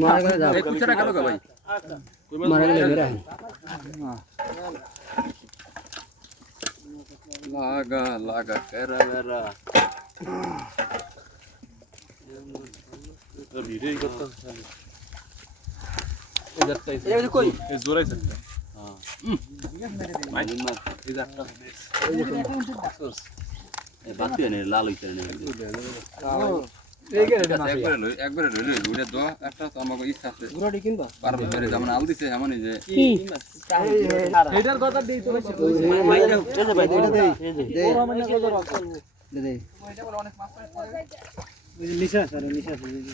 মারা গেলে যাও এই কুচাটা গেল গা ভাই মারা গেলে বেরা লাগা লাগা কেরা বেরা তো ভিডিও করতাম খালি এই কই এই জোরাই থাকে হ্যাঁ মাইন মার এই একটা এই বাতি নে লাল হইছে নে এই গেলে একবারে লই ঘুরে দো একটা তো আমাকে ইচ্ছা আছে গুড়াটি কিনবা পারবে ধরে যেমন আল দিছে এমনই যে এইটার কথা দেই তো ভাই দাও এই যে ভাই এটা দেই বড় মানে কত রাখল দে ওইটা বলে অনেক মাছ পড়ে নিশা স্যার নিশা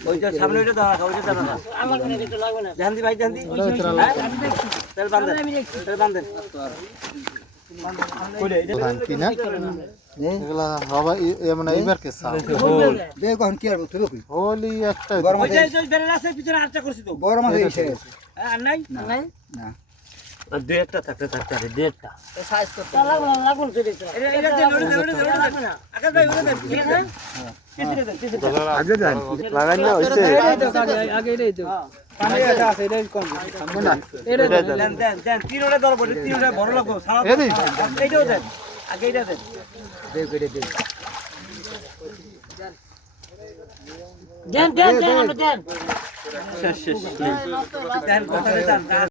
ওইটা সামনে ওইটা দাঁড়া ওইটা দাঁড়া আমার মনে কিছু লাগবে না জানদি ভাই জানদি তেল বাঁধেন তেল বাঁধেন কইলে এটা কি না এগুলা হবে মানে এবার কে সাল দে কোন কি আর তুই কই হোলি একটা ওইটা ওই বেরে আছে পিছনে আরটা করছি তো বড় মাছ এই শেষ আর নাই নাই না দুই একটা থাকতে আরে দেড়টা সাইজ কত লাগুন তো এটা দেন ওটা লাগবে না আকাশ ভাই ওটা দেন ঠিক আছে আগে যান লাগাই না হইছে আগে এটাই তো পানি এটা আছে এটাই কম না এটা দেন দেন দেন তিনটা ধরবো তিনটা বড় লাগবে সারা এদি এইটাও দেন আগে এটা দেন দে কইরে দে দেন দেন দেন আমরা দেন শেষ শেষ দেন কথা দেন